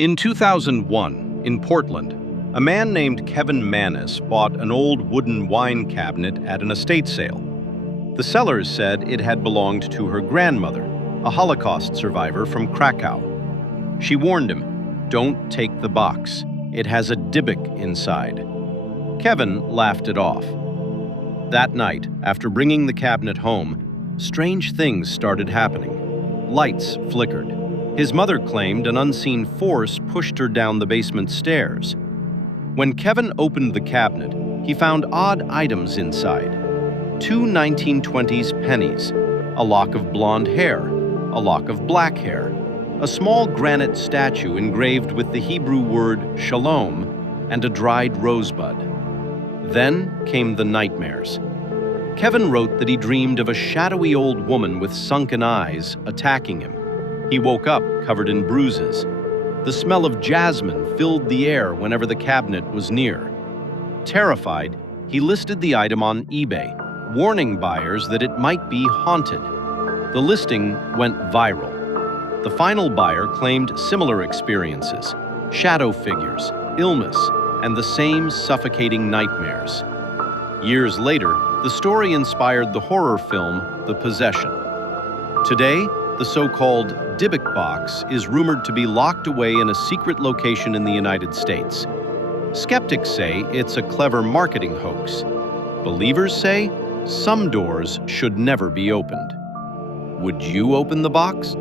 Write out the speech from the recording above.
In 2001, in Portland, a man named Kevin Mannis bought an old wooden wine cabinet at an estate sale. The sellers said it had belonged to her grandmother, a Holocaust survivor from Krakow. She warned him, "Don't take the box. It has a Dybbuk inside." Kevin laughed it off. That night, after bringing the cabinet home, strange things started happening. Lights flickered. His mother claimed an unseen force pushed her down the basement stairs. When Kevin opened the cabinet, he found odd items inside. Two 1920s pennies, a lock of blonde hair, a lock of black hair, a small granite statue engraved with the Hebrew word shalom, and a dried rosebud. Then came the nightmares. Kevin wrote that he dreamed of a shadowy old woman with sunken eyes attacking him. He woke up covered in bruises. The smell of jasmine filled the air whenever the cabinet was near. Terrified, he listed the item on eBay, warning buyers that it might be haunted. The listing went viral. The final buyer claimed similar experiences, shadow figures, illness, and the same suffocating nightmares. Years later, the story inspired the horror film The Possession. Today, the so-called Dybbuk Box is rumored to be locked away in a secret location in the United States. Skeptics say it's a clever marketing hoax. Believers say some doors should never be opened. Would you open the box?